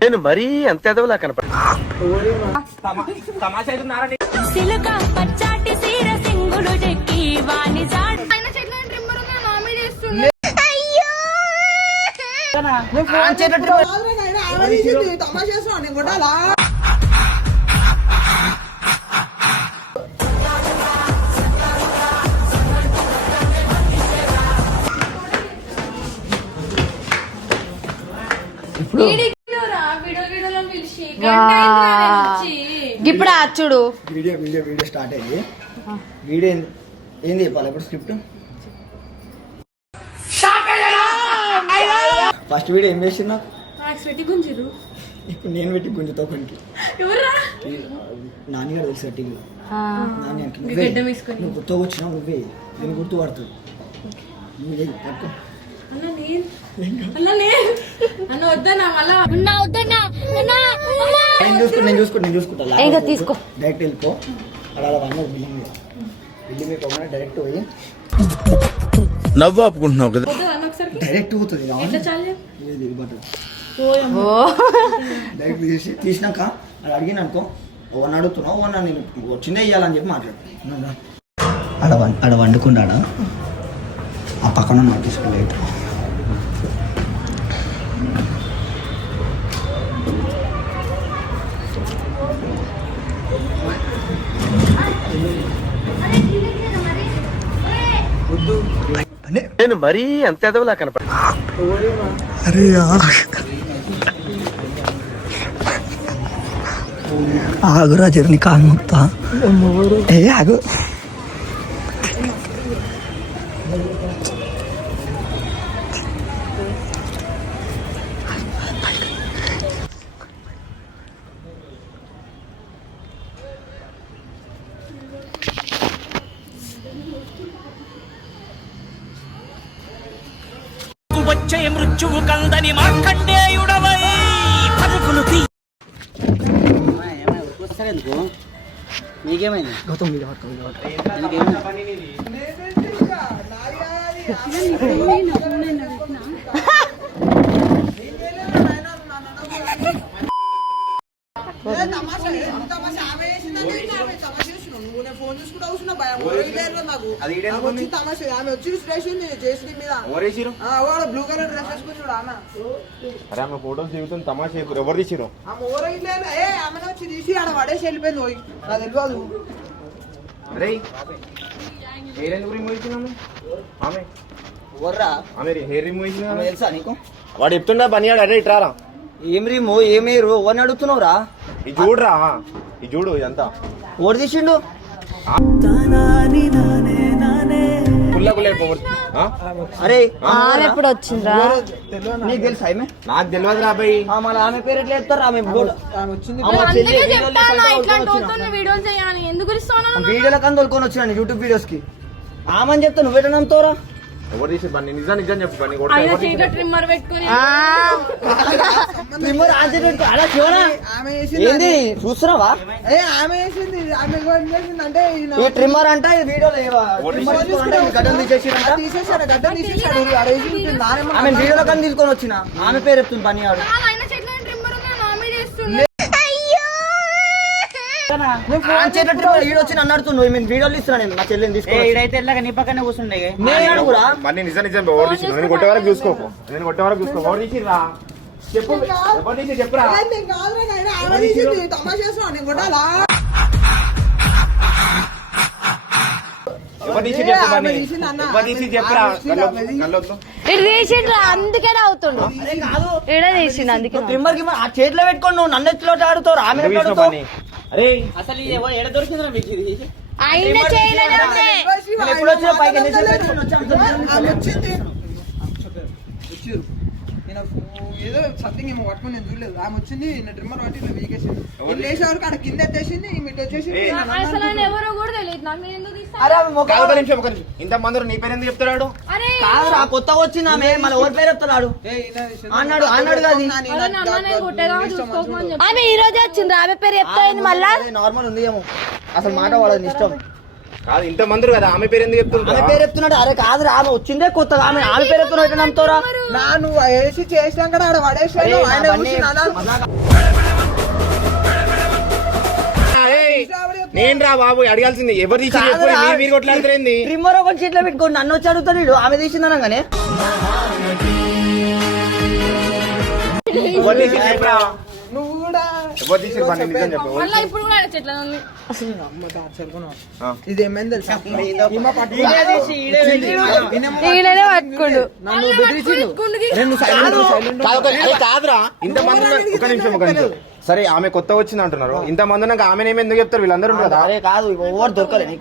నేను మరీ అంత ఎదవలా కనపడ ఇప్పుడు చూడు వీడియో వీడియో వీడియో స్టార్ట్ అయ్యింది. వీడియో ఏంది చెప్పాలి ఇప్పుడు స్క్రిప్ట్? ఫస్ట్ వీడియో ఏం చేసిన ఇప్పుడు నేను పెట్టి గుంజుతో కొనికి నాన్నగారు తెలుసు టీవీలో నువ్వు గుర్తు వచ్చినావు నువ్వే నేను గుర్తు పడుతుంది నువ్వే పట్టుకో నేను చూసుకుంటా తీసుకో డైరెక్ట్ వెళ్ళిపో అలా వన్ బిల్డింగ్ మీద బిల్డింగ్ మీద పోగానే డైరెక్ట్ పోయి నవ్వు ఆపుకుంటున్నావు కదా డైరెక్ట్ పోతుంది డైరెక్ట్ తీసినాక అది అడిగిన అనుకో ఓన్ అడుగుతున్నావు ఓన్ నేను వచ్చిందే ఇవ్వాలని చెప్పి మాట్లాడు ఆడ వండుకున్నాడా ఆ పక్కన నాకు తీసుకోలేదు నేను మరీ అంత ఎదవలా కనపడ అరే ఆగురా జర్నీ కాలు మొత్తా ఏ ఆగు వచ్చే మృత్యువు కందని మార్కండేయుడవై పరుగులు తీ. నీకేమైంది గౌతమ్ మీద బ్లూ కలర్ డ్రెస్ వేసుకున్నాడు ఆమె. అరే ఆమె ఫోటోస్ దిగుతుంది తమాషా ఎవరు తీసిరు? ఆమె వచ్చి తీసి ఆడ పడేసి వెళ్ళిపోయింది. పోయి నాకు తెలియదు. అరే హెయిర్ ఎందుకు రిమూవ్ చేసినాము? ఆమె వర్రా ఆమె హెయిర్ రిమూవ్ చేసిన తెలుసా నీకు? వాడు చెప్తుండా పనియాడు. అరే ఇట్రారా. ఏం రిమో ఏమేరు అని అడుగుతున్నావురా? ఇది చూడరా, ఇది చూడు ఇదంతా ఓడి తీసిండు. అరే ఎప్పుడు వచ్చిండ్రా? నీకు తెలుసా ఆమె? నాకు తెలియదు రా భయ్. మళ్ళీ ఆమె పేరు ఎట్లా చెప్తారు? ఆమె వీడియోలో కని తోలుకొని వచ్చిన యూట్యూబ్ వీడియోస్ కి ఆమెని చెప్తా నువ్వేట నమ్ముతావురా? ఎవరు తీసి బన్నీ నిజం నిజం చెప్పు బన్నీ ఏంది చూస్తున్నావా? అంటే ఈ ట్రిమ్మర్ అంటే వీడియోలో గడ్డం ఆమె వీడియోలో కానీ తీసుకొని వచ్చిన ఆమె పేరు చెప్తుంది పని ఆడు. వచ్చి నన్ను అడుగుతున్నావు వీడియోలు ఇస్తున్నా నేను మా చెల్లిని తీసుకుని నీ పక్కనే కూర్చుండే నిజం నిజం ఎవరు తీసి నేను కొట్టే వరకు చూసుకోకు, నేను కొట్టే వరకు చూసుకో. ఎవరు తీసిరా చెప్పు, ఎవరు తీసి చెప్పురా. అందుకే అవుతుండు అందుకే చేతిలో పెట్టుకోండి నువ్వు నన్ను ఎత్తులో ఆడుతావు ఆమె. అరే అసలు ఎడ దొరికిందిరా మీకు ఇది? ఏదో సంథింగ్ ఏమో పట్టుకుని నేను చూడలేదు. ఆమె వచ్చింది నా ట్రిమ్మర్ పట్టి ఇట్లా వీకేసింది. లేచే వరకు అక్కడ కింద ఎత్తేసింది ఇటు వచ్చేసింది. ఇంత మంది నీ పేరు ఎందుకు చెప్తాడు? కొత్తగా వచ్చింది ఆమె మళ్ళీ ఎవరి పేరు చెప్తాడు అన్నాడు అన్నాడు ఆమె ఈ రోజే వచ్చింది. ఆమె పేరు చెప్తాయింది మళ్ళా నార్మల్ ఉంది ఏమో అసలు మాట వాడని ఇష్టం. కాదు ఇంత మంది కదా ఆమె పేరు ఎందుకు చెప్తుంటా ఆమె పేరు చెప్తున్నాడు. అరే కాదురా ఆమె వచ్చిందే కొత్తగా ఆమె పేరు చెప్తున్నాడు ఎట్లా నమ్ముతారా? నా నువ్వు వేసి చేసినాక ఆడ పడేసాను ఆయన నేను రా బాబు అడగాల్సింది ఎవరు తీసి మీరు కొట్లాడుతారేంది? ట్రిమ్మర్ ఒక చీట్లో పెట్టుకోండి నన్ను వచ్చి అడుగుతాడు ఆమె తీసిందనగానే. నువ్వు కూడా ఎవరు తీసి పని నిజం చెప్పు. ఇప్పుడు కూడా చెట్ల ఇది ఏమైంది తెలుసా ఈయననే పట్టుకోడు నన్ను బెదిరించిండు. కాదురా ఇంత మంది ఒక నిమిషం సరే ఆమె కొత్త వచ్చింది అంటున్నారు. ఇంత మంది ఉన్నాక ఆమె ఏమి ఎందుకు చెప్తారు? వీళ్ళందరూ కదా. అరే కాదు ఓవర్ దొరకలేదు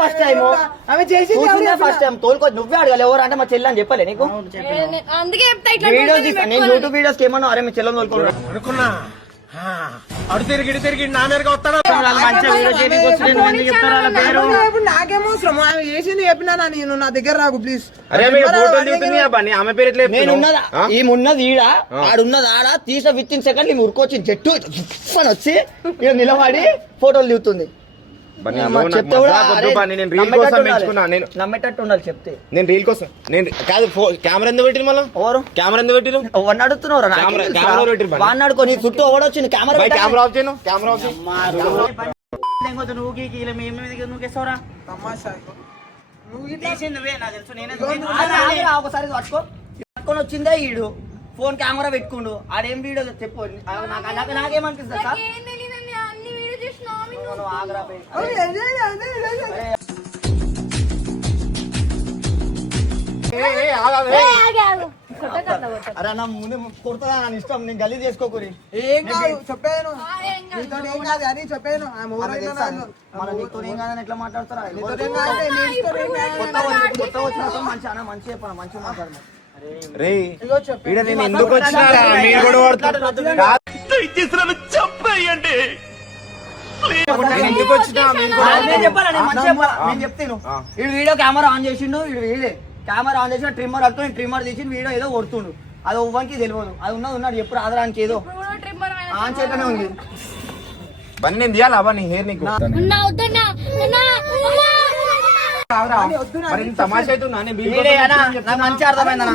ఫస్ట్ టైం ఆమె చేసింది ఫస్ట్ టైం తోలుకో నువ్వే అడగాలి ఎవరు అంటే మా చెల్లి అని చెప్పలే నీకు. అందుకే వీడియోస్ తీస్తా నేను యూట్యూబ్ వీడియోస్ ఏమన్నా అరే మీ చెల్లెని తోలుకో అనుకున్నా అడు తిరిగి నా మీదకి వస్తాడు. నాకేమోసరం ఆమె చేసింది చెప్పినా నేను నా దగ్గర రాకు ప్లీజ్. అరే ఆమె పేరు ఎట్లా నేనున్నదా ఈమున్నది ఈడ ఆడున్నది ఆడ తీసే విత్ ఇన్ సెకండ్ ఉరుకొచ్చింది జట్టు అని వచ్చి ఇక నిలబడి ఫోటోలు దిగుతుంది. చెప్తే కూడా నమ్మేటట్టు ఉండాలి చెప్తే. నేను రీల్ కోసం నేను కాదు కెమెరా ఎందుకు పెట్టిరు? మళ్ళీ ఎవరు కెమెరా ఎందుకు పెట్టిరు? ఎవరిని అడుగుతున్నారు వాడిని అడుకో నీ చుట్టూ ఎవడొచ్చింది కెమెరా కెమెరా ఆఫ్ చేయను కెమెరా ఆఫ్ చేయి. తమాషా నువ్వు ఒకసారి పట్టుకో పట్టుకొని వచ్చిందే ఈడు ఫోన్ కెమెరా పెట్టుకుండు ఆడేం వీడియో చెప్పు నాకేమనిపిస్తుంది సార్ ఆగ్రా అరే నా ముందు కొడతా నా ఇష్టం నేను గల్లీ చేసుకోకూరి ఏం కాదు చెప్పాను నీతో ఏం కాదు అని చెప్పాను మన నీతో ఏం కాదని ఎట్లా మాట్లాడతారా? కొత్త వచ్చిన మంచి అన్న మంచి చెప్పాను మంచిగా మాట్లాడను. నేను ఎందుకు వచ్చినా మీరు కూడా చెప్పండి ఎందుకు వచ్చినా నేను చెప్తాను వీడు వీడియో కెమెరా ఆన్ చేసిండు వీడే కెమెరా ఆన్ చేసిన ట్రిమ్మర్ అట్టు ట్రిమ్మర్ తీసి వీడియో ఏదో కొడుతుండు అది ఇవ్వడానికి తెలియదు అది ఉన్నాడు ఎప్పుడు ఆదరానికి ఏదో ఆన్ చేయటనే ఉంది. బన్నీ నేను తీయాలా నీ హెయిర్ నీకు తమాషా మంచి అర్థమైందన్న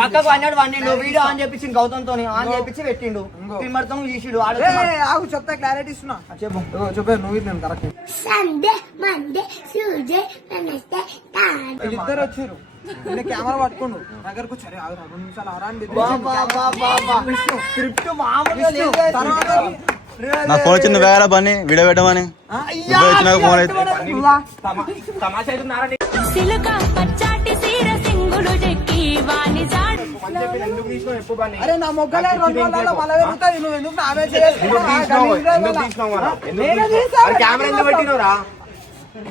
పక్కకు అన్నాడు వాడిని వీడియో ఆన్ చేపించింది గౌతమ్ తోని ఆన్ చేపించి పెట్టిండు ట్రిమ్మర్ తో తీసిడు చెప్తా క్లారిటీ ఇస్తున్నా చెప్పు చెప్పాను నువ్వు నేను కరెక్ట్. ఇద్దరు వచ్చారు కెమెరా పట్టుకోండు దగ్గరకు వచ్చారు 2 నిమిషాలు స్క్రిప్ట్ మామూలుగా లేదు. నా ఫోన్ వచ్చింది వేరే పని వీడియో పెట్టమని వచ్చినాక ఫోన్ అయితే అరే నా మొగ్గలే 2 రోజులలో మళ్ళీ పెరుగుతాయి నువ్వు ఎందుకు నామే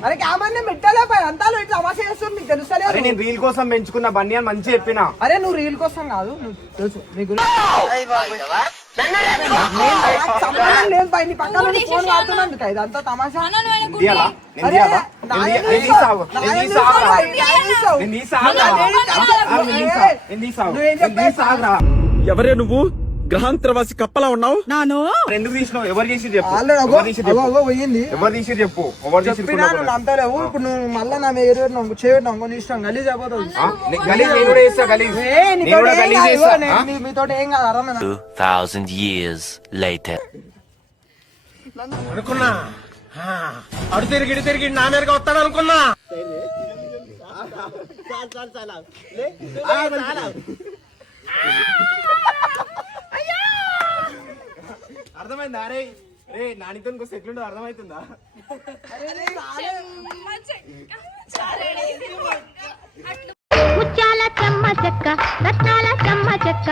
అరే కెమెరా పెట్టాలే అంతా ఇట్లా అమాస చేస్తుంది నీకు తెలుస్తలేదు. నేను రీల్ కోసం పెంచుకున్న బన్నీ అని మంచి చెప్పిన. అరే నువ్వు రీల్ కోసం కాదు తెలుసు నీకు లేదు పై నీ పక్కన ఫోన్ వాడుతున్నాను ఇదంతా తమాషా. ఎవరే నువ్వు గ్రహాంతరవాసి కప్పలా ఉన్నావు? ఎందుకు తీసినావు? ఎవరు చేసి చెప్పు. పోయింది ఎవరు తీసి చెప్పు. అంతలేవు ఇప్పుడు నువ్వు మళ్ళీ నా చేయడం ఇష్టం గలీజ్ అయిపోతుంది. మీతో ఏం కాదు అర్థమైనా 2000 years later. అనుకున్నా అడు తిరిగి నా మీదకి వస్తాడు అనుకున్నా. అర్థమైందా? అరే రే నానితో ఎట్లుండో అర్థమవుతుందా? ముత్యాల చెమ్మ చెక్క రత్నాల చెమ్మ చెక్క